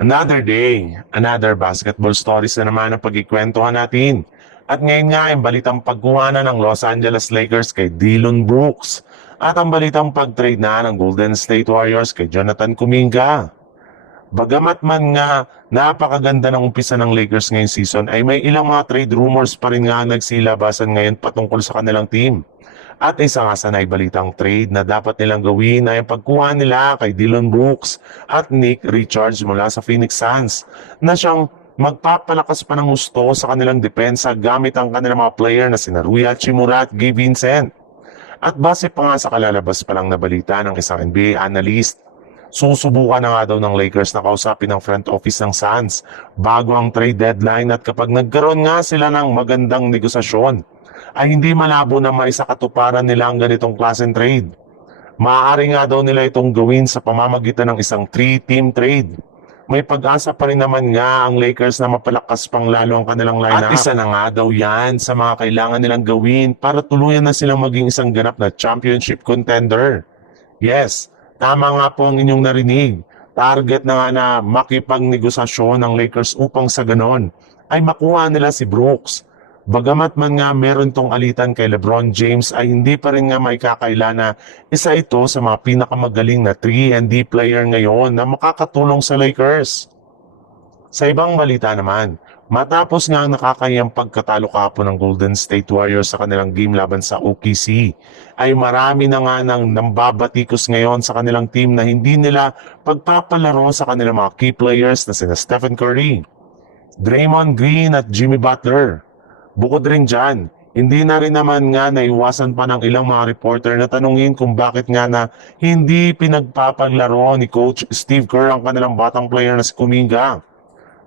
Another day, another basketball stories na naman ang pagkikwentuhan natin. At ngayon nga ay balitang pagkuhanan ng Los Angeles Lakers kay Dillon Brooks at ang balitang pag-trade na ng Golden State Warriors kay Jonathan Kuminga. Bagamat man nga napakaganda ng umpisa ng Lakers ngayong season ay may ilang mga trade rumors pa rin nga nagsilabasan ngayon patungkol sa kanilang team. At isa nga sa naibalitang trade na dapat nilang gawin ay ang pagkuha nila kay Dillon Brooks at Nick Richards mula sa Phoenix Suns na siyang magpapalakas pa ng gusto sa kanilang depensa gamit ang kanilang mga player na sina Rui Hachimura at Gabe Vincent. At base pa nga sa kalalabas pa lang na balita ng isang NBA analyst, susubukan na nga daw ng Lakers na kausapin ng front office ng Suns bago ang trade deadline at kapag nagkaroon nga sila ng magandang negosasyon, ay hindi malabo na maisakatuparan nila ang ganitong klaseng trade. Maaari nga daw nila itong gawin sa pamamagitan ng isang 3-team trade. May pag-asa pa rin naman nga ang Lakers na mapalakas pang lalo ang kanilang lineup. At isa na nga daw yan sa mga kailangan nilang gawin para tuluyan na silang maging isang ganap na championship contender. Yes, tama nga po ang inyong narinig. Target na nga na makipagnegosasyon ng Lakers upang sa ganon ay makuha nila si Brooks. Bagamat man nga meron tong alitan kay LeBron James ay hindi pa rin nga maikakaila na isa ito sa mga pinakamagaling na 3-and-D player ngayon na makakatulong sa Lakers. Sa ibang balita naman, matapos nga ang nakakayang pagkatalo kahapon ng Golden State Warriors sa kanilang game laban sa OKC, ay marami na nga nang nambabatikos ngayon sa kanilang team na hindi nila pagpapalaro sa kanilang mga key players na sina Stephen Curry, Draymond Green at Jimmy Butler. Bukod rin dyan, hindi na rin naman nga naiwasan pa ng ilang mga reporter na tanungin kung bakit nga na hindi pinagpapaglaro ni Coach Steve Kerr ang kanilang batang player na si Kuminga.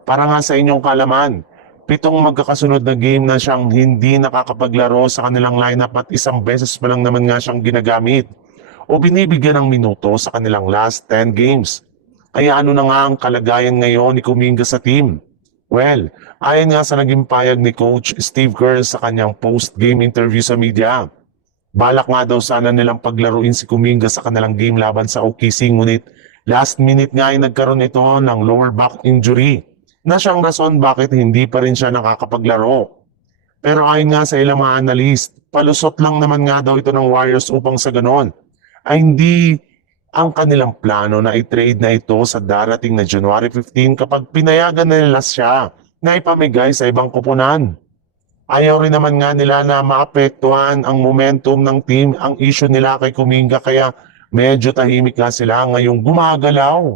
Para nga sa inyong kalaman, 7 magkakasunod na game na siyang hindi nakakapaglaro sa kanilang lineup at isang beses pa lang naman nga siyang ginagamit o binibigyan ng minuto sa kanilang last 10 games. Kaya ano na nga ang kalagayan ngayon ni Kuminga sa team? Well, ayon nga sa naging payag ni Coach Steve Kerr sa kanyang post-game interview sa media, balak nga daw sana nilang paglaruin si Kuminga sa kanilang game laban sa OKC ngunit last minute nga ay nagkaroon ito ng lower back injury na siyang rason bakit hindi pa rin siya nakakapaglaro. Pero ayon nga sa ilang mga analyst, palusot lang naman nga daw ito ng Warriors upang sa ganon ay hindi ang kanilang plano na i-trade na ito sa darating na January 15 kapag pinayagan na nila siya na ipamigay sa ibang koponan. Ayaw rin naman nga nila na maapektuhan ang momentum ng team ang issue nila kay Kuminga kaya medyo tahimik nga sila ngayong gumagalaw.